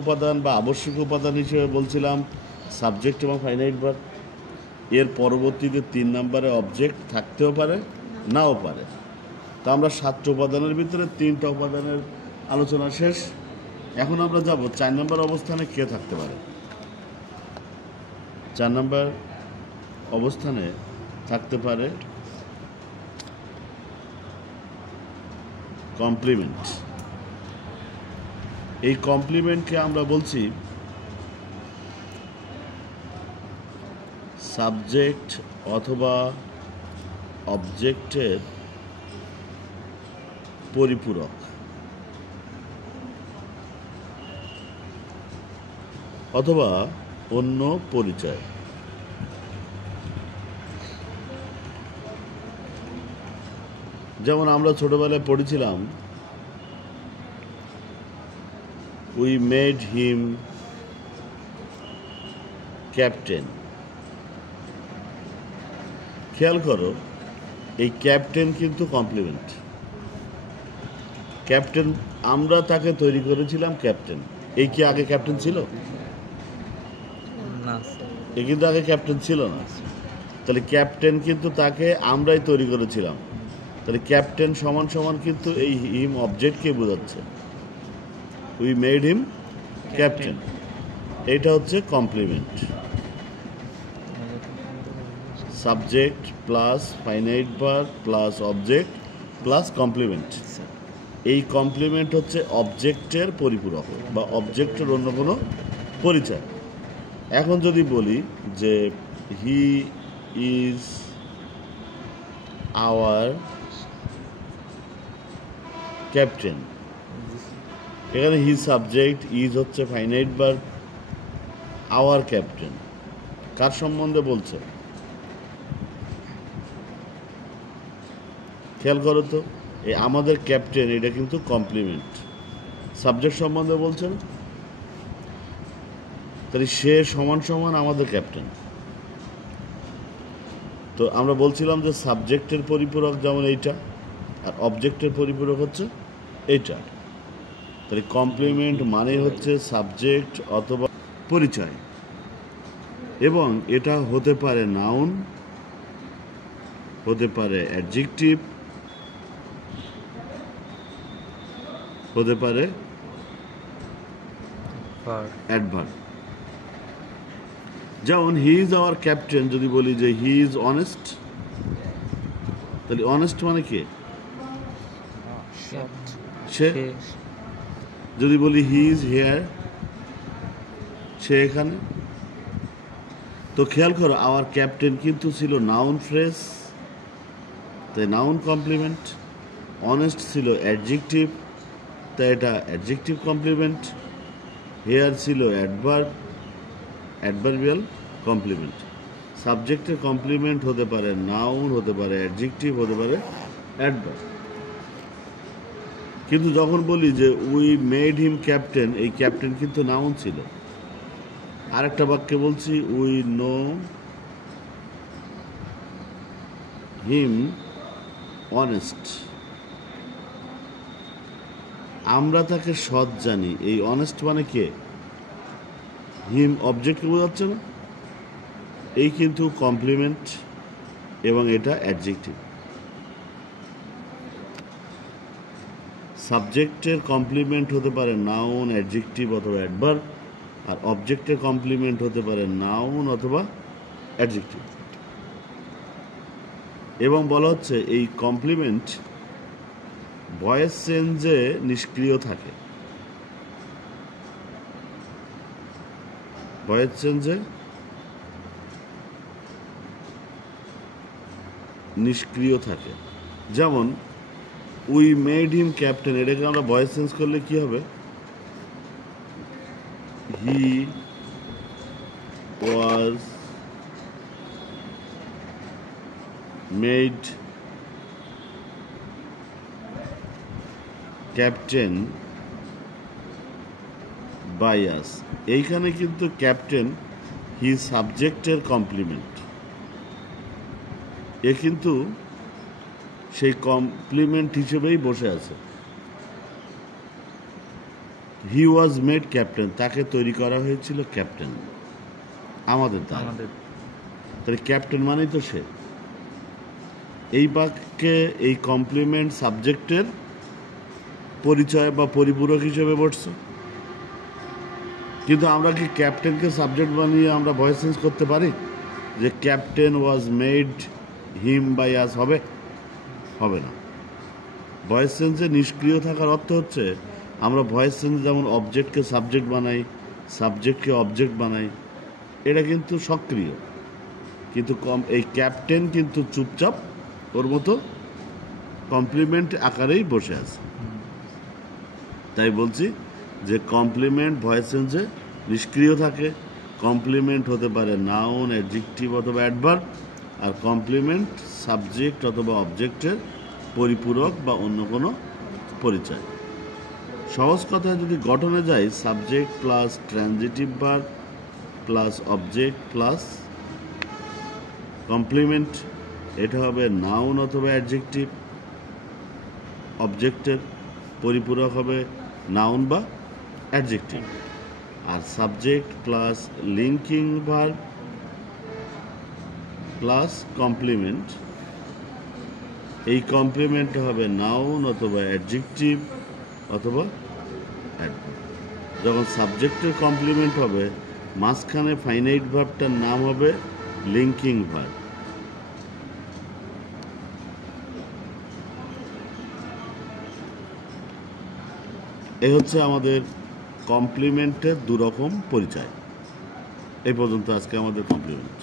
উপাদান বা আবশ্যিক উপাদান হিসেবে বলছিলাম সাবজেক্ট এবং ফাইনাইট ভার্ব। এর পরবর্তীতে 3 নম্বরে অবজেক্ট থাকতেও পারে, নাও পারে। তা আমরা 7টা উপাদানের ভিতরে 3টা উপাদানের আলোচনা শেষ। এখন আমরা যাব 4 নম্বর অবস্থানে কে থাকতে পারে। 4 নম্বর অবস্থানে থাকতে পারে কমপ্লিমেন্ট। এই কমপ্লিমেন্টকে আমরা বলছি সাবজেক্ট অথবা অবজেক্টের পরিপূরক অথবা অন্য পরিচয়। যেমন আমরা ছোটবেলায় পড়েছিলাম উই মেড হিম ক্যাপ্টেন। খেয়াল করো, এই ক্যাপ্টেন কিন্তু কমপ্লিমেন্ট। ক্যাপ্টেন, আমরা তাকে তৈরি করেছিলাম ক্যাপ্টেন। এই কি আগে ক্যাপ্টেন ছিল? না, এ কিন্তু আগে ক্যাপ্টেন ছিল না। তাহলে ক্যাপ্টেন কিন্তু তাকে আমরাই তৈরি করেছিলাম। তাহলে ক্যাপ্টেন সমান সমান কিন্তু এই হিম অবজেক্টকে বোঝাচ্ছে। We made him captain. এটা হচ্ছে complement. Subject plus finite verb plus object plus complement. এই কমপ্লিমেন্ট হচ্ছে অবজেক্টের পরিপূরক বা অবজেক্টের অন্য কোনো পরিচয়। এখন যদি বলি যে হি ইজ আওয়ার ক্যাপ্টেন, এখানে হি সাবজেক্ট, ইজ হচ্ছে ফাইনাইট ভার্ব, আওয়ার ক্যাপ্টেন কার সম্বন্ধে বলছে? খেয়াল করো তো, এই আমাদের ক্যাপ্টেন এটা কিন্তু কমপ্লিমেন্ট। সাবজেক্ট সম্বন্ধে বলছেন, তাহলে সে সমান সমান আমাদের ক্যাপ্টেন। তো আমরা বলছিলাম যে সাবজেক্টের পরিপূরক যেমন এইটা, আর অবজেক্টের পরিপূরক হচ্ছে এইটা। তাহলে কমপ্লিমেন্ট মানে হচ্ছে সাবজেক্ট অথবা পরিচয়, এবং এটা হতে পারে নাউন, হতে পারে অ্যাডজেক্টিভ, হতে পারে অ্যাডভার্ব। যেমন হি ইজ আওয়ার ক্যাপ্টেন, যদি বলি যে হি ইজ অনেস্ট, তাহলে অনেস্ট মানে কে? সে। যদি বলি হি ইজ হিয়ার, সে এখানে। তো খেয়াল করো, আওয়ার ক্যাপ্টেন কিন্তু ছিল নাউন ফ্রেজ, তাই নাউন কমপ্লিমেন্ট। অনেস্ট ছিল অ্যাডজেক্টিভ, তাই এটা অ্যাডজেক্টিভ কমপ্লিমেন্ট। হেয়ার ছিল অ্যাডভার্ব, অ্যাডভার্বিয়াল কমপ্লিমেন্ট। সাবজেক্টের কমপ্লিমেন্ট হতে পারে নাউন, হতে পারে অ্যাডজেক্টিভ, হতে পারে অ্যাডভার্ব। কিন্তু যখন বলি যে উই মেড হিম ক্যাপ্টেন, এই ক্যাপ্টেন কিন্তু নাউন ছিল। আরেকটা বাক্যে বলছি উই নো হিম অনেস্ট, আমরা তাকে সৎ জানি। এই অনেস্ট মানে কে? হিম অবজেক্টকে বোঝাচ্ছে না? এই কিন্তু কমপ্লিমেন্ট এবং এটা অ্যাডজেক্টিভ। সাবজেক্টের কমপ্লিমেন্ট হতে পারে নাউন, অ্যাডজেক্টিভ অথবা অ্যাডভার্ব, আর অবজেক্টের কমপ্লিমেন্ট হতে পারে নাউন অথবা অ্যাডজেক্টিভ। এবং বলা হচ্ছে এই কমপ্লিমেন্ট ভয়েস চেঞ্জে নিষ্ক্রিয় থাকে। ভয়েস চেঞ্জে নিষ্ক্রিয় থাকে। যেমন উই মেড হিম ক্যাপ্টেন, এটাকে আমরা ভয়েস চেঞ্জ করলে কি হবে? He was made captain by us. এইখানে কিন্তু ক্যাপ্টেন হি সাবজেক্টের কমপ্লিমেন্ট। এ কিন্তু সেই কমপ্লিমেন্ট হিসেবেই বসে আছে। হি ওয়াজ মেড ক্যাপ্টেন, তাকে তৈরি করা হয়েছিল ক্যাপ্টেন আমাদের দ্বারা। তাহলে ক্যাপ্টেন মানেই তো সে। এই বাক্যে এই কমপ্লিমেন্ট সাবজেক্টের পরিচয় বা পরিপূরক হিসেবে বসছে। কিন্তু আমরা কি ক্যাপ্টেনকে সাবজেক্ট বানিয়ে আমরা ভয়েস চেঞ্জ করতে পারি যে captain was made him by us? হবে না। ভয়েস চেঞ্জে নিষ্ক্রিয় থাকার অর্থ হচ্ছে আমরা ভয়েস চেঞ্জ যেমন অবজেক্টকে সাবজেক্ট বানাই, সাবজেক্টকে অবজেক্ট বানাই, এটা কিন্তু সক্রিয়। কিন্তু এই ক্যাপ্টেন কিন্তু চুপচাপ ওর মতো কমপ্লিমেন্ট আকারেই বসে আছে। তাই বলছি যে কমপ্লিমেন্ট ভয়েস চেঞ্জে নিষ্ক্রিয় থাকে। কমপ্লিমেন্ট হতে পারে নাউন, অ্যাডজেক্টিভ অথবা অ্যাডভার্ব, আর কমপ্লিমেন্ট সাবজেক্ট অথবা অবজেক্টের পরিপূরক বা অন্য কোনো পরিচয়। সহজ কথায় যদি গঠনে যাই, subject plus transitive verb plus object plus complement, এটা হবে নাউন অথবা অ্যাডজেক্টিভ। অবজেক্টের পরিপূরক হবে নাউন বা অ্যাডজেক্টিভ। আর subject plus linking verb plus complement, এই কমপ্লিমেন্ট হবে নাউন অথবা অ্যাডজেক্টিভ অথবা অ্যাডভার্ব। যখন সাবজেক্টের কমপ্লিমেন্ট হবে, মাঝখানে ফাইনাইট ভার্বটার নাম হবে লিঙ্কিং ভার্ব। এই হচ্ছে আমাদের কমপ্লিমেন্টের দুরকম পরিচয়। এই পর্যন্ত আজকে আমাদের কমপ্লিমেন্ট।